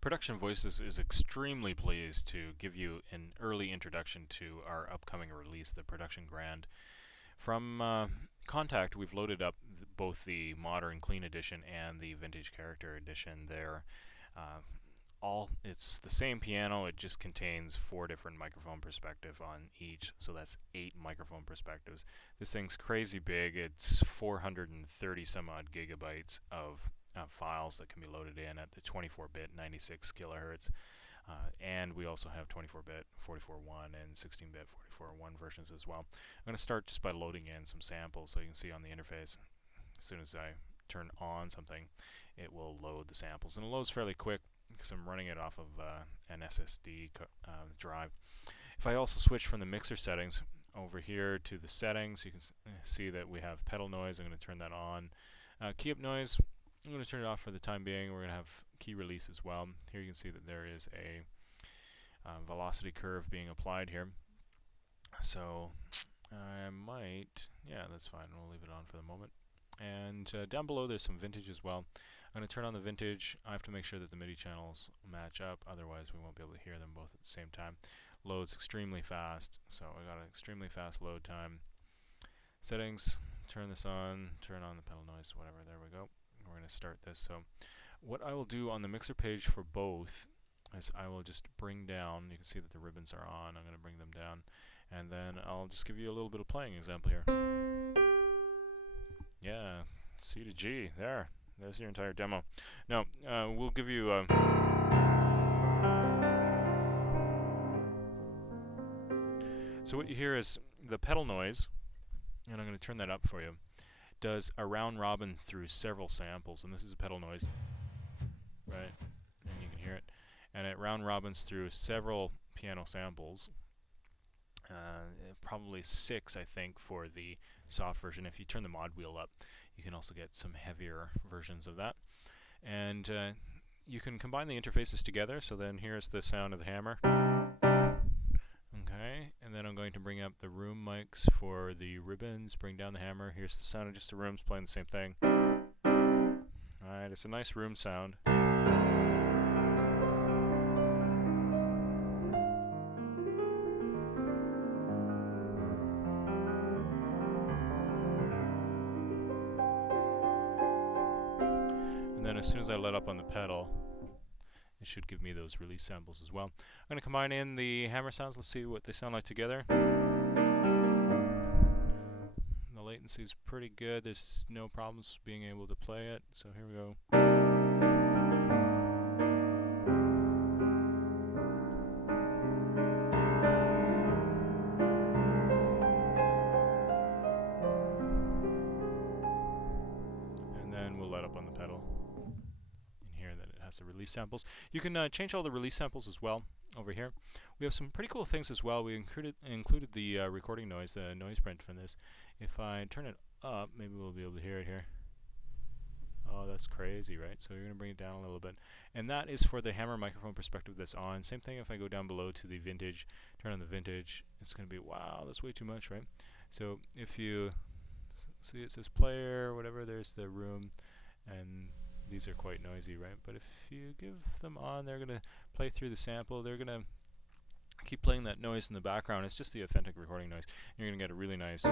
Production Voices is extremely pleased to give you an early introduction to our upcoming release, the Production Grand. From Kontakt, we've loaded up both the Modern Clean Edition and the Vintage Character Edition. It's the same piano, it just contains 4 different microphone perspectives on each, so that's 8 microphone perspectives. This thing's crazy big. It's 430 some odd gigabytes of files that can be loaded in at the 24-bit 96 kilohertz, and we also have 24-bit 44.1 and 16-bit 44.1 versions as well. I'm going to start just by loading in some samples so you can see on the interface. As soon as I turn on something, it will load the samples, and it loads fairly quick because I'm running it off of an SSD drive. If I also switch from the mixer settings over here to the settings, you can see that we have pedal noise. I'm going to turn that on. Key up noise, I'm going to turn it off for the time being. We're going to have key release as well. Here you can see that there is a velocity curve being applied here. So I might, yeah, that's fine. We'll leave it on for the moment. And down below there's some vintage as well. I'm going to turn on the vintage. I have to make sure that the MIDI channels match up, otherwise we won't be able to hear them both at the same time. Loads extremely fast, so I got an extremely fast load time. Settings, turn this on, turn on the pedal noise, whatever, there we go. We're going to start this. So what I will do on the mixer page for both is I will just bring down, you can see that the ribbons are on, I'm going to bring them down, and then I'll just give you a little bit of playing example here. Yeah, C to G, there's your entire demo. Now, we'll give you so what you hear is the pedal noise, and I'm going to turn that up for you, does a round robin through several samples, and this is a pedal noise, right, and you can hear it, and it round robins through several piano samples, probably 6 I think for the soft version. If you turn the mod wheel up, you can also get some heavier versions of that, and you can combine the interfaces together. So then here's the sound of the hammer. Okay, and then I'm going to bring up the room mics for the ribbons, bring down the hammer. Here's the sound of just the rooms playing the same thing. Alright, it's a nice room sound. And then as soon as I let up on the pedal, it should give me those release samples as well. I'm going to combine in the hammer sounds. Let's see what they sound like together. The latency is pretty good. There's no problems being able to play it. So here we go. And then we'll let up on the pedal. The release samples. You can change all the release samples as well over here. We have some pretty cool things as well. We included the recording noise, the noise print from this. If I turn it up, maybe we'll be able to hear it here. Oh, that's crazy, right? So you're going to bring it down a little bit. And that is for the hammer microphone perspective that's on. Same thing if I go down below to the vintage, turn on the vintage, it's going to be, wow, that's way too much, right? So if you see it says player, whatever, there's the room, and these are quite noisy, right? But if you give them on, they're going to play through the sample. They're going to keep playing that noise in the background. It's just the authentic recording noise. You're going to get a really nice... So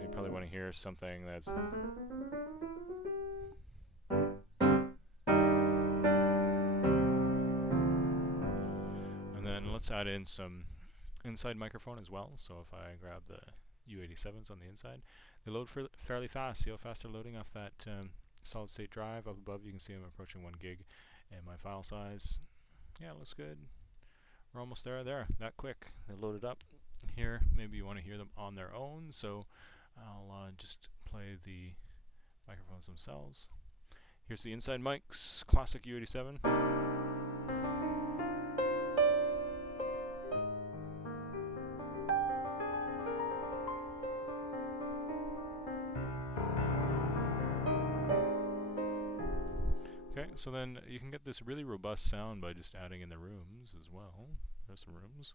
you probably want to hear something that's... And then let's add in some inside microphone as well. So if I grab the U87s on the inside, they load fairly fast. See how fast they're loading off that solid state drive up above. You can see I'm approaching 1 gig, and my file size, yeah, it looks good. We're almost there. That quick. They loaded up. Here, maybe you want to hear them on their own, so I'll just play the microphones themselves. Here's the inside mics, classic U87. Okay, so then you can get this really robust sound by just adding in the rooms as well. There's some rooms.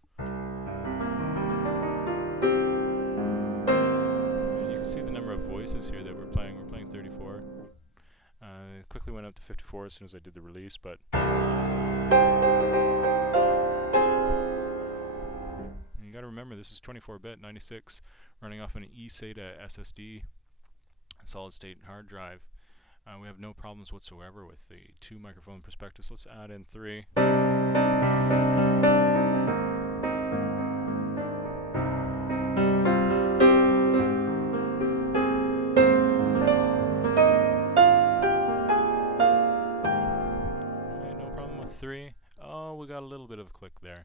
voices here that we're playing. We're playing 34. It quickly went up to 54 as soon as I did the release, but you got to remember this is 24-bit 96 running off an eSATA SSD, solid state hard drive. We have no problems whatsoever with the 2 microphone perspectives. Let's add in 3. No problem with 3. Oh, we got a little bit of a click there.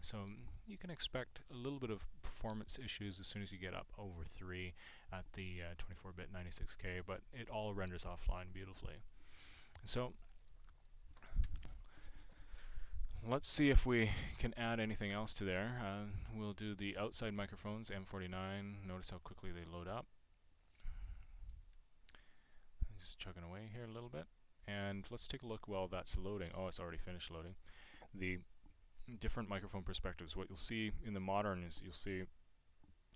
So you can expect a little bit of performance issues as soon as you get up over 3 at the 24-bit 96K, but it all renders offline beautifully. So let's see if we can add anything else to there. We'll do the outside microphones, M49. Notice how quickly they load up. I'm just chugging away here a little bit. And let's take a look while that's loading. Oh, it's already finished loading. The different microphone perspectives. What you'll see in the modern is you'll see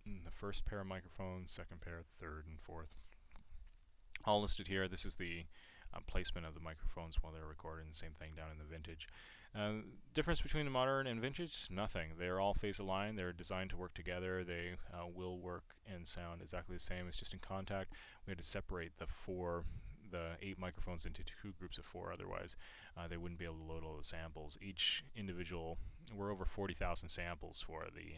the first pair of microphones, second pair, third, and fourth. All listed here. This is the placement of the microphones while they're recording. Same thing down in the vintage. Difference between the modern and vintage? Nothing. They're all phase aligned. They're designed to work together. They will work and sound exactly the same. It's just in Kontakt we had to separate the 8 microphones into 2 groups of 4, otherwise they wouldn't be able to load all the samples. Each individual, we're over 40,000 samples for the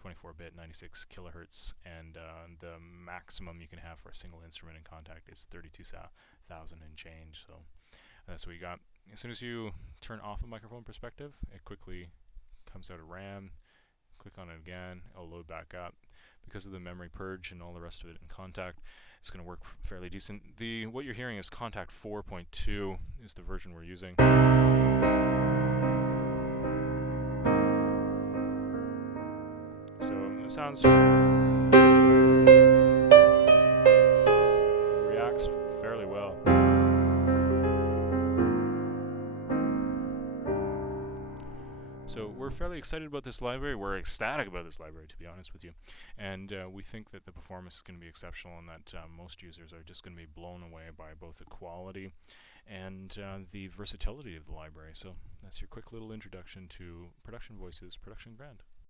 24-bit 96 kilohertz, and the maximum you can have for a single instrument in Kontakt is 32,000 and change. So that's what you got. As soon as you turn off a microphone perspective, it quickly comes out of RAM. Click on it again, it'll load back up. Because of the memory purge and all the rest of it in Kontakt, it's going to work fairly decent. What you're hearing is Kontakt 4.2 is the version we're using. So it sounds reacts fairly well. So we're fairly excited about this library. We're ecstatic about this library, to be honest with you. And we think that the performance is going to be exceptional, and that most users are just going to be blown away by both the quality and the versatility of the library. So that's your quick little introduction to Production Voices Production Grand.